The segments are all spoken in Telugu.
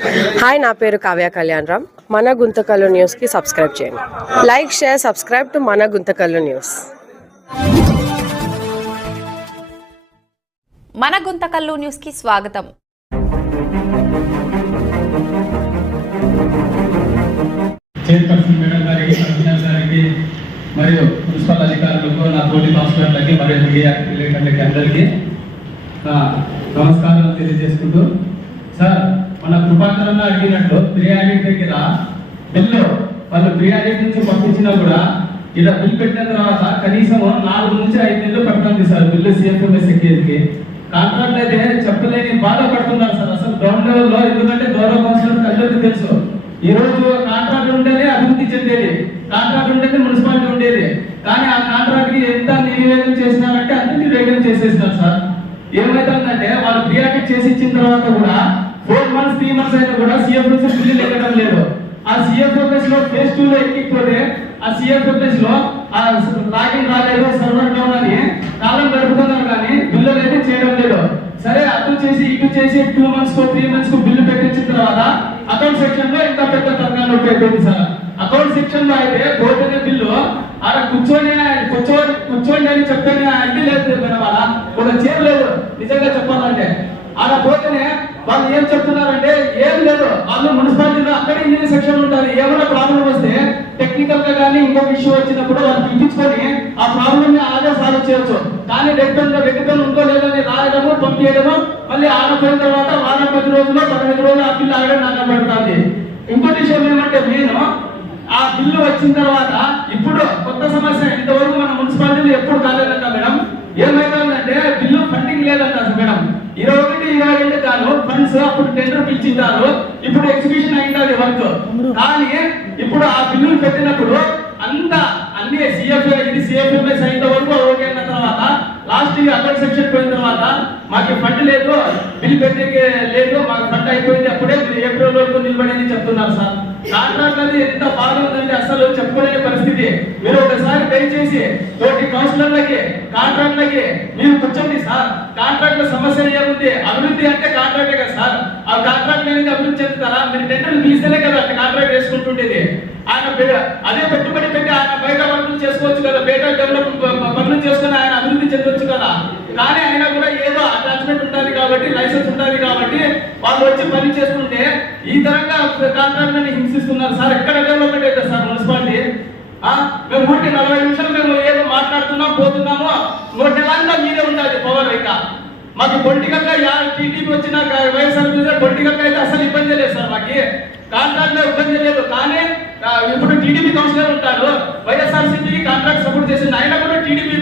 హాయ్ నా పేరు కావ్య కళ్యాణ్ రామ్. మన గుంతకల్లు న్యూస్కి సబ్స్క్రైబ్ చేయండి. లైక్ షేర్ సబ్స్క్రైబ్ టు మన గుంతకల్లు న్యూస్ మన గుంతకల్లు న్యూస్కి స్వాగతం. చైర్పర్సన్ మేడం గారికి కమిషనర్ గారికి మరియు మున్సిపల్ అధికారులకు నా తోటి కౌన్సిలర్లకి మరియు మీడియా విలేకరులకి అందరికీ నమస్కారాలు తెలియజేసుకుంటూ సార్ మన కృపాకరణ అడిగినట్టు ప్రియారిటీ దగ్గర బిల్లు. వాళ్ళు ప్రియారిటీ నుంచి పంపించినా కూడా ఇలా బిల్ పెట్టిన తర్వాత కనీసం నాలుగు నుంచి ఐదు నెలలు పడుతుంది సార్ బిల్లు సిఎఫ్ఎంఎస్ ఎక్కేదికి. కాంట్రాక్ట్ అయితే చెప్పలేని బాధపడుతున్నారు సార్. అసలు గ్రౌండ్ లెవెల్లో ఎందుకంటే గౌరవ కౌన్సిలర్ అందరికీ తెలుసు. ఈ రోజు కాంట్రాక్ట్ ఉండేది అభివృద్ధి చెందేది. కాంట్రాక్ట్ ఉండేది మున్సిపాలిటీ ఉండేది. కానీ ఆ కాంట్రాక్ట్కి ఎంత నిర్వేదం చేసినారంటే అంత నిర్వేదం చేసేసినారు సార్. ఏమైతుందంటే వాళ్ళు ప్రియాటిక్ చేసి ఇచ్చిన తర్వాత కూడా ఫోర్ మంత్స్ త్రీ మంత్స్ అయినా కూడా సిఎఫ్ఎస్ బిల్లు ఎక్కడం లేదు. ఆ సిఎఫ్ఎస్లో ఫేజ్ టూ లో ఎక్కిపోతే ఆ సిఎఫ్ఎస్లో ఆ లాగిన్ రాలేదు సర్వర్ డౌన్ అని కాలం గడుపుతున్నాం కానీ బిల్లు అయితే చేయడం లేదు. సరే అటు చేసి ఇటు చేసి టూ మంత్స్కు త్రీ మంత్స్కు బిల్లు పెట్టించిన తర్వాత అకౌంట్ సెక్షన్లో ఇంత పెద్ద తరగతి నొప్పి సార్ అకౌంట్ సెక్షన్లో అయితే పోతేనే బిల్లు ఆడ కూర్చొని కూర్చోని కూర్చోండి అని చెప్తానే అంటే లేదు మేడం అలా. ఒక చేయలేదు నిజంగా చెప్పాలంటే. ఆడ పోతేనే వాళ్ళు ఏం చెప్తున్నారంటే ఏం లేదు వాళ్ళు మున్సిపాలిటీలో అక్కడే ఇంజనీర్ సెక్షన్ ఉంటారు. ఏమైనా ప్రాబ్లం వస్తే టెక్నికల్గా కానీ ఇంకొక ఇష్యూ వచ్చినప్పుడు వాళ్ళు పిలిపించుకొని ఆ ప్రాబ్లమ్ని ఆడే సాల్వ్ చేయొచ్చు. కానీ రెగ్యులర్ వ్యక్తులు ఉందో లేదని రాయడము పంపించడము మళ్ళీ ఆడపోయిన తర్వాత వారం పది రోజులు పదహైదు రోజులు ఆ బిల్లు ఆగడం నాకు పెడుతుంది ఇంకోటి విషయం ఏమంటే నేను ఆ బిల్లు వచ్చిన తర్వాత ఇప్పుడు కొత్త సమస్య. ఇంతవరకు మన మున్సిపాలిటీలో ఎప్పుడు కాలేదంట మేడం. ఏమైందంటే బిల్లు ఫండింగ్ లేదంట మేడం. ఇరవై ఒకటి ఇరవై రెండు కాదు ఫండ్స్ అప్పుడు టెండర్ పిలిచింటారు ఇప్పుడు ఎగ్జిబిషన్ అయింది వర్క్ కానీ ఇప్పుడు ఆ బిల్లులు పెట్టినప్పుడు అంత అన్ని సిఎఫ్ ఇది సిఎఫ్ఎంఎస్ అయిన వరకు ఓకే అన్న తర్వాత లాస్ట్ ఇయర్ అదర్ సెక్షన్ పోయిన తర్వాత మాకు ఫండ్ లేదు బిల్ పెట్టే లేదు మాకు ఫండ్ అయిపోయింది అప్పుడే మీరు ఏప్రిల్ వరకు నిలబడి చెప్తున్నారు సార్. కాంట్రాక్ట్ అది ఎంత బాగుందంటే అసలు చెప్పుకోలేని పరిస్థితి మీరు ఒకసారి దయచేసి తోటి కౌన్సిలర్లకి కాంట్రాక్ట్లకి మీరు కూర్చోండి సార్. కాంట్రాక్ట్ సమస్య ఏముంది? అభివృద్ధి అంటే కాంట్రాక్టే కదా సార్. ఆ కాంట్రాక్ట్ అనేది అభివృద్ధి చెందుతారా? మీరు టెండర్లు తీస్తేనే కదా కాంట్రాక్ట్ వేసుకుంటుండేది. ఆయన అదే పెట్టుబడి పెట్టి ఆయన బయట పనులు చేసుకోవచ్చు కదా బయట డెవలప్ పనులు చేసుకుని ఆయన అభివృద్ధి చెందొచ్చు కదా. కానీ అయినా కూడా ఏదో అటాచ్మెంట్ ఉంటుంది కాబట్టి లైసెన్స్ ఉంటుంది కాబట్టి వాళ్ళు వచ్చి పని చేస్తుంటే ఈ తరంగా కాంట్రాక్ట్ హింసిస్తున్నారు సార్. ఎక్కడ డెవలప్మెంట్ అయితే సార్ మున్సిపాలిటీ? మేము ఊరికి నలభై నిమిషాలు మేము ఏదో మాట్లాడుతున్నాం పోతున్నాము నూట నెలంతా మీరే ఉండాలి పవర్ ఇక. మాకు పొలిటికల్గా టీడీపీ వచ్చిన వైఎస్ఆర్ పొలిటికల్ అయితే అసలు ఇబ్బంది లేదు సార్ మాకు. కాంట్రాక్ట్లో ఇబ్బంది లేదు. కానీ ఇప్పుడు టీడీపీ కౌన్సిలర్ ఉంటారు. వైఎస్ఆర్ సిపికి కాంట్రాక్ట్ సపోర్ట్ చేసింది. ఆయన కూడా టీడీపీ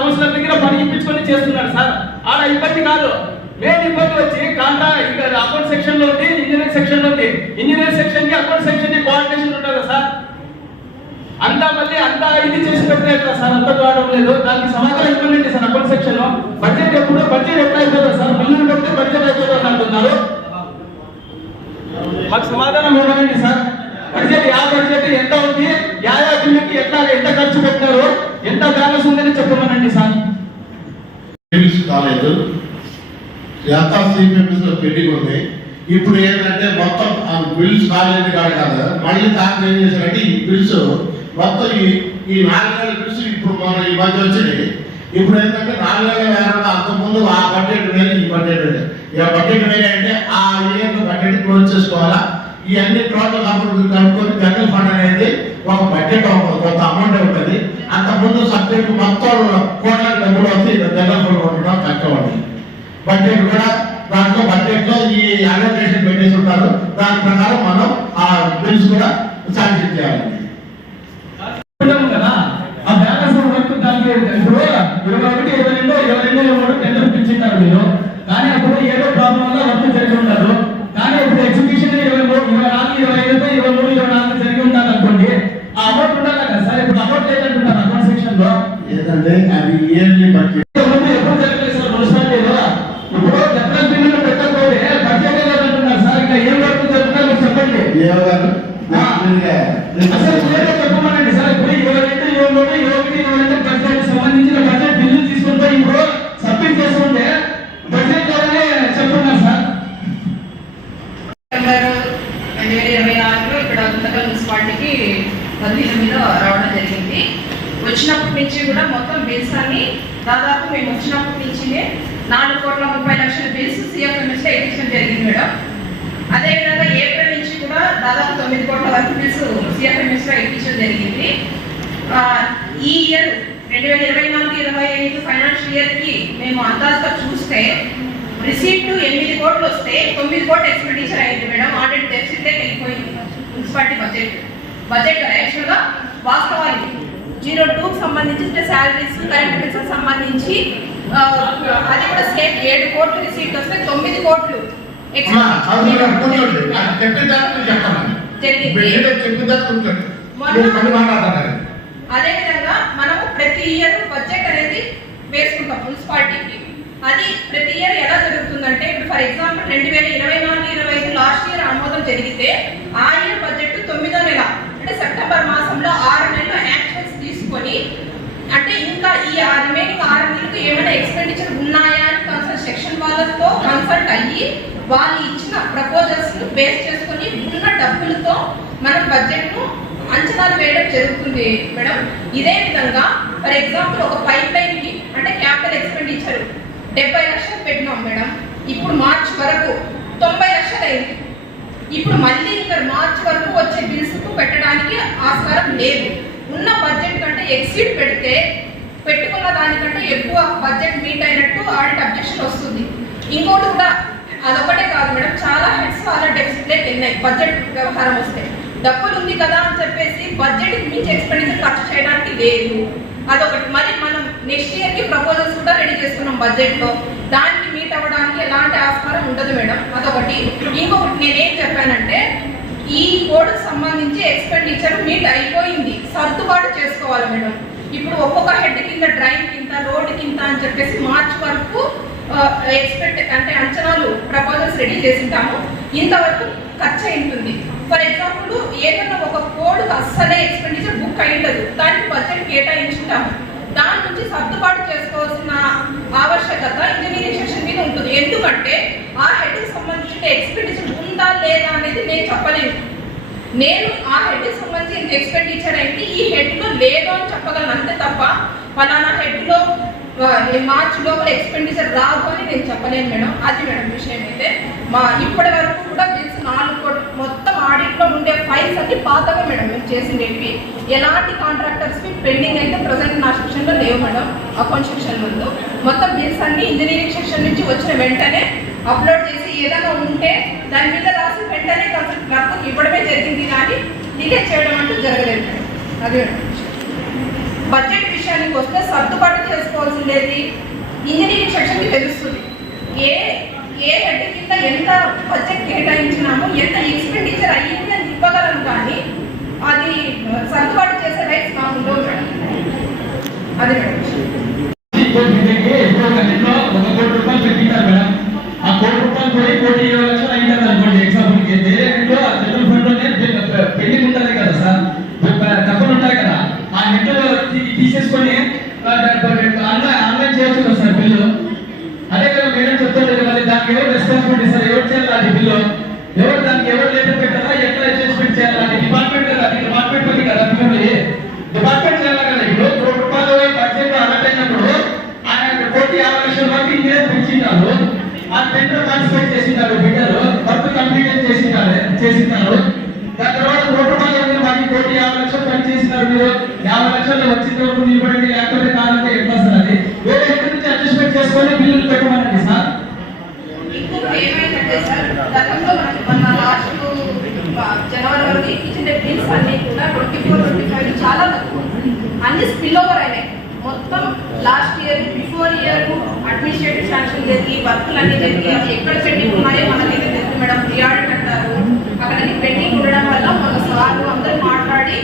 కౌన్సిలర్ దగ్గర పని ఇప్పించుకొని చేస్తున్నాడు సార్. ఆడ ఇబ్బంది కాదు. మెయిన్ ఇబ్బంది వచ్చి కాంట్రాక్ట్ అకౌంట్ సెక్షన్లో ఉంది ఇంజనీరింగ్ సెక్షన్లో ఉంది. ఇంజనీరింగ్ సెక్షన్కి అకౌంట్ సెక్షన్కి కోఆర్డినేషన్ ఉంటారు అంతా మళ్ళీ అంతా ఇది చేసి పెట్టే సార్? అంతా కావడం లేదు. దానికి సమాధానం ఇవ్వండి సార్ అకౌంట్ సెక్షన్లో. బడ్జెట్ ఎప్పుడు? బడ్జెట్ ఎట్లా అయిపోతుంది సార్? బిల్లులు పెడితే బడ్జెట్ అయిపోతుంది అంటున్నారు. మాకు సమాధానం ఇవ్వండి సార్. బడ్జెట్ యా బడ్జెట్ ఎంత ఉంది? యా యా బిల్లుకి ఎట్లా ఎంత ఖర్చు పెట్టారు ఎంత బ్యాలెన్స్ ఉందని చెప్పమనండి సార్. కాలేదు ఎంత సిపిఎంఎస్ పెండింగ్ ఉంది. ఇప్పుడు ఏంటంటే మొత్తం ఆ బిల్స్ కాలేదు కాదు కాదు. మళ్ళీ దాన్ని ఏం చేశారంటే ఈ బిల్స్ మొత్తం ఈ ఈ నాలుగేళ్ళ బిల్స్ ఇప్పుడు మన ఈ మధ్య వచ్చింది. ఇప్పుడు ఏంటంటే నాలుగేళ్ళ వేరే అంతకుముందు ఆ బడ్జెట్ వేరే ఈ బడ్జెట్ వేరే. ఇక బడ్జెట్ వేరే అంటే ఆ ఇయర్ బడ్జెట్ క్లోజ్ చేసుకోవాలా? ఇవన్నీ టోటల్ అమౌంట్ కనుక్కొని జనరల్ ఫండ్ అనేది ఒక బడ్జెట్ ఒక కొంత అమౌంట్ ఉంటుంది. అంతకుముందు సబ్జెక్ట్ మొత్తం కోట్ల డబ్బులు వస్తే జనరల్ ఫండ్ ఉండడం తక్కువ బడ్జెట్ కూడా దాంట్లో బడ్జెట్లో ఈ అలొకేషన్ పెట్టేసి ఉంటారు. దాని ప్రకారం మనం ఆ బిల్స్ కూడా శాంక్షన్ చేయాలి ఉన్నాము కదా ఆ బ్యాలెన్స్ వర్క్ దానికి ఇప్పుడు ఇరవై ఒకటి ఇరవై రెండు ఇరవై రెండు ఇరవై మూడు టెండర్ పిలిచింటారు మీరు కానీ అప్పుడు ఏదో ప్రాబ్లం వల్ల వర్క్ జరిగి ఉండదు కానీ ఇప్పుడు ఎగ్జిబిషన్ ఇరవై మూడు ఇరవై నాలుగు ఇరవై ఐదు ఇరవై మూడు ఇరవై నాలుగు జరిగి ఉండాలి అనుకోండి ఆ అమౌంట్ ఉండాలి కదా సార్ ఇప్పుడు అమౌంట్ లేదంటున్నారు అకౌంట్ సెక్షన్లో ఏంటంటే అది ఇయర్లీ బడ్జెట్ ఎప్పుడు ఎప్పుడు జరగలేదు సార్ మున్సిపాలిటీలో ఇప్పుడు జనరల్ బిల్లులు పెట్టకపోతే బడ్జెట్ లేదంటున్నారు సార్ ఇంకా ఏం వర్క్ జరుగుతుందో మీరు చెప్పండి ఏవో గారు అసలు క్లియర్గా చెప్పమనండి సార్ ఇప్పుడు ఇరవై రెండు ఇరవై మూడు ఇరవై ఒకటి ఇరవై రెండు బడ్జెట్ సంబంధించిన బడ్జెట్ బిల్లు తీసుకుంటే ఇప్పుడు సబ్మిట్ చేసుకుంటే బడ్జెట్ ద్వారానే చెప్పున్నారు సార్ రెండు వేల ఇరవై నాలుగులో ఇక్కడ గుంతకల్ మున్సిపాలిటీకి బదిలీల మీద రావడం జరిగింది. వచ్చినప్పటి నుంచి కూడా మొత్తం బిల్స్ అన్ని దాదాపు మేము వచ్చినప్పటి నుంచి నాలుగు కోట్ల ముప్పై లక్షల బిల్స్ సిఎఫ్ఎంఎస్లో ఎక్కించడం జరిగింది మేడం. అదేవిధంగా ఏప్రిల్ నుంచి కూడా దాదాపు తొమ్మిది కోట్ల వరకు బిల్స్ సిఎఫ్ఎంఎస్లో ఎక్కించడం జరిగింది. ఈ ఇయర్ రెండు వేల ఇరవై నాలుగు ఇరవై ఐదు ఫైనాన్షియల్ ఇయర్కి మేము అందాజుగా చూస్తే రిసీప్ట్ ఎనిమిది కోట్లు వస్తే తొమ్మిది కోట్లు ఎక్స్పెండిచర్ అయింది మేడం. ఆల్రెడీ డెఫిసిట్ వెళ్ళిపోయింది మున్సిపాలిటీ బడ్జెట్ బడ్జెట్ యాక్చువల్గా వాస్తవానికి జీరో టూకి సంబంధించి శాలరీస్ కరెంట్ బిల్స్ సంబంధించి అది కూడా సేమ్ ఏడు కోట్లు రిసీప్ట్ వస్తే తొమ్మిది కోట్లు అదేవిధంగా మనము ప్రతి ఇయర్ బడ్జెట్ అనేది వేసుకుంటాం మున్సిపాలిటీకి. అది ప్రతి ఇయర్ ఎలా జరుగుతుందంటే ఇప్పుడు ఫర్ ఎగ్జాంపుల్ రెండు వేల ఇరవై నాలుగు ఇరవై ఐదు లాస్ట్ ఇయర్ ఆమోదం జరిగితే ఆ ఇయర్ బడ్జెట్ తొమ్మిదో నెల అంటే సెప్టెంబర్ మాసంలో ఆరు నెలలు తీసుకొని అంటే ఇంకా ఈ రిమైనింగ్ ఆరు నెలలకు ఏమైనా ఎక్స్పెండిచర్ ఉన్నాయా అని కన్సల్ట్ సెక్షన్ వాళ్ళతో కన్సల్ట్ అయ్యి వాళ్ళు ఇచ్చిన ప్రపోజల్స్ను బేస్ చేసుకొని ఉన్న డబ్బులతో మనం బడ్జెట్ను అంచనాలు వేయడం జరుగుతుంది మేడం. ఇదే విధంగా ఫర్ ఎగ్జాంపుల్ ఒక పైప్ లైన్కి అంటే క్యాపిటల్ ఎక్స్పెండిచర్ డెబ్బై లక్షలు పెట్టినాం మేడం. ఇప్పుడు మార్చ్ వరకు తొంభై లక్షలు అయింది. ఇప్పుడు మళ్ళీ ఇంకా మార్చ్ వరకు వచ్చే బిల్స్కు పెట్టడానికి ఆస్కారం లేదు. ఉన్న బడ్జెట్ కంటే ఎక్సీడ్ పెడితే పెట్టుకున్న దానికంటే ఎక్కువ బడ్జెట్ మీట్ అయినట్టు ఆడిట్ అబ్జెక్షన్ వస్తుంది. ఇంకోటి కూడా అదొకటే కాదు మేడం చాలా హెడ్స్ చాలా డెఫిసిట్లే వెళ్ళినాయి బడ్జెట్ వ్యవహారం వస్తే. డబ్బులు ఉంది కదా అని చెప్పేసి బడ్జెట్ మించి ఎక్స్పెండిచర్ ఖర్చు చేయడానికి లేదు. అదొకటి. మరి మనం నెక్స్ట్ ఇయర్కి ప్రపోజల్స్ కూడా రెడీ చేసుకున్నాం బడ్జెట్లో దానికి మీట్ అవ్వడానికి ఎలాంటి ఆస్కారం ఉండదు మేడం అదొకటి ఇంకొకటి నేనేం చెప్పానంటే ఈ కోడ్ టీచర్ మీట్ అయిపోయింది. సర్దుబాటు చేసుకోవాలి మేడం. ఇప్పుడు ఒక్కొక్క హెడ్ కింద డ్రైన్ కింద రోడ్ కింద అని చెప్పేసి మార్చ్ వరకు ఎక్స్పెక్ట్ అంటే అంచనాలు ప్రపోజల్స్ రెడీ చేసింటాము. ఇంతవరకు ఖర్చు ఉంటుంది. ఫర్ ఎగ్జాంపుల్ ఏదైనా ఒక కోడ్ అస్సలే ఎక్స్పెండిచర్ బుక్ అయి ఉండదు. దానికి బడ్జెట్ కేటాయించుంటాము దాని నుంచి సర్దుబాటు చేసుకోవాల్సిన ఆవశ్యకత ఇంజనీరింగ్ సెక్షన్ మీద ఉంటుంది. ఎందుకంటే ఆ హెడ్కి సంబంధించిన ఎక్స్పెండిచర్ ఉందా లేదా అనేది నేను చెప్పలేను నేను ఆ హెడ్ సంబంధించి ఎక్స్పెండిచర్ అయితే ఈ హెడ్లో లేదు అని చెప్పగలను అంతే తప్ప ఫలానా హెడ్లో మార్చ్ లోపల ఎక్స్పెండిచర్ రాదు అని నేను చెప్పలేను మేడం. అది మేడం విషయం అయితే. మా ఇప్పటి వరకు కూడా బిల్స్ నాలుగు కోట్లు మొత్తం ఆడిట్లో ఉండే ఫైల్స్ అన్ని పాతగా మేడం మేము చేసిండేవి ఎలాంటి కాంట్రాక్టర్స్ పెండింగ్ అయితే ప్రజెంట్ నా సెక్షన్లో లేవు మేడం అకౌంట్ సెక్షన్ ముందు. మొత్తం బిల్స్ అన్ని ఇంజనీరింగ్ సెక్షన్ నుంచి వచ్చిన వెంటనే అప్లోడ్ చేసి ఏదైనా ఉంటే దాని మీద రాసి వెంటనే కన్సల్ట్ వర్క్ ఇవ్వడమే జరిగింది కానీ డిలే చేయడం అంటూ జరగలేదు. అదే బడ్జెట్ విషయానికి వస్తే సర్దుబాటు చేసుకోవాల్సిందేది ఇంజనీరింగ్ సెక్షన్కి తెలుస్తుంది. ఏ ఏ హెడ్ కింద ఎంత బడ్జెట్ కేటాయించినామో ఎంత ఎక్స్పెండిచర్ అయ్యింది అని ఇవ్వగలం కానీ అది సర్దుబాటు చేసే రైట్స్ మాకు ఉండవు మేడం. అదే మేడం కోటి మీటింగ్కి ఎప్పుడో ఒక నెలలో ఒక కోటి రూపాయలు పెట్టింటారు మేడం ఆ కోటి రూపాయలు పోయి కోటి ఇరవై లక్షలు అయింటారు అనుకోండి ఎగ్జాంపుల్కి వేరే నెలలో ఆ జనరల్ ఫండ్లోనే పెండింగ్ ఉంటుంది కదా సార్ డబ్బులు ఉంటాయి కదా ఆ నెలలో తీసేసుకొని ఆన్లైన్ ఆన్లైన్ చేయొచ్చు కదా సార్ బిల్లు. అదే కదా మేడం చెప్తుంటే మరి దానికి ఎవరు రెస్పాన్సిబిలిటీ సార్? ఎవరు చేయాలి అది బిల్లు? ఎవరు దానికి ఎవరు లెటర్ పెట్టాలా? ఎట్లా అడ్జస్ట్మెంట్ చేయాలి? అది డిపార్ట్మెంట్ కదా అది డిపార్ట్మెంట్ ఉంది కదా మిమ్మల్ని డిపార్ట్మెంట్ చేయాలి కదా? ఇప్పుడు కోటి రూపాయలు బడ్జెట్ అన్నట్టయినప్పుడు అయినప్పుడు ఆయన కోటి యాభై లక్షల వరకు ఇంజనీర్ పెంచింటారు ఆ టెండర్ పార్టిసిపేట్ చేసినారు బిడ్డలు. వర్క్ కంప్లీట్ చేసినారు చేసినారు. దాని తర్వాత కోటి రూపాయలు మాకు కోటి యాభై లక్షలు పని చేసినారు మీరు. యాభై లక్షలు వచ్చిన వరకు నిలబడండి లేకపోతే కాదంటే ఎట్లా సార్ అది? వేరే ఎక్కడి నుంచి అడ్జస్ట్మెంట్ చేసుకొని బిల్లులు పెట్టమనండి సార్. మన లాస్ట్ జనవరి వరకు ఇచ్చిన బిల్స్ అన్ని కూడా ట్వంటీ ఫోర్ ట్వంటీ ఫైవ్ చాలా తక్కువ అన్ని స్పిల్ ఓవర్ అయినాయి. మొత్తం last year before year administrative sanction జరిగి వర్కులు అన్ని జరిగి అది ఎక్కడ పెండింగ్ ఉన్నాయో మనకైతే తెలుసు మేడం రియాల్ట్ అంటారు అక్కడ పెండింగ్ ఉండడం వల్ల మన సార్ అందరూ మాట్లాడి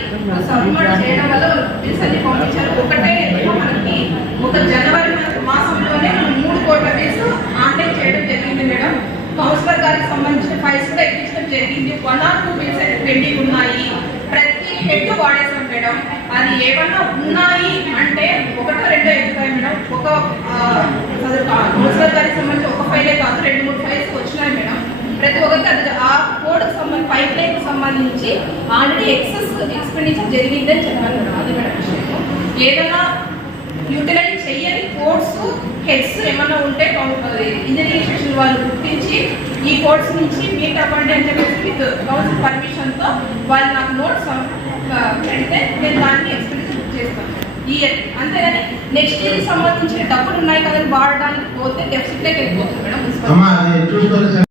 సబ్మిట్ చేయడం వల్ల బిల్స్ అన్ని పంపించారు. ఒకటే మనకి ఒక జనవరి మాసంలోనే మనం మూడు కోట్ల బిల్స్ ఆన్లైన్ చేయడం జరిగింది మేడం. కౌన్సిలర్ గారికి సంబంధించిన ఫైల్స్ కూడా ఎక్కించడం జరిగింది. One or two bills pending ఉన్నాయి. ప్రతి హెడ్ వాడేసాం మేడం. అది ఏమన్నా ఉన్నాయి అంటే ఒకటో రెండో ఎక్కుతాయి మేడం. ఒక కౌన్సిలర్ గారికి సంబంధించిన ఒక ఫైలే కాదు రెండు మూడు ఫైల్స్ వచ్చినాయి మేడం ప్రతి ఒక్కరికి అది ఆ కోడ్కి సంబంధించి పైప్ లైన్ సంబంధించి ఆల్రెడీ ఎక్సెస్ ఎక్స్పెండిచర్ జరిగిందని చెప్పాను అది మేడం విషయం ఏదైనా యూటిలైజ్ చెయ్యని కోడ్స్ హెడ్స్ ఏమైనా ఉంటే ఇంజనీరింగ్ సెక్షన్ వాళ్ళు గుర్తించి ఈ కోడ్స్ నుంచి మీట్ అవ్వండి అని చెప్పేసి విత్ కౌన్సిల్ పర్మిషన్తో వాళ్ళు నాకు నోట్స్ పెడితే నేను దాన్ని ఎక్స్పెండిచర్ బుక్ చేస్తాను. ఈ ఇయర్ అంతేగాని నెక్స్ట్ ఇయర్కి సంబంధించిన డబ్బులు ఉన్నాయి కదా వాడడానికి పోతే డెఫిసిట్లోకి వెళ్ళిపోతుంది మేడం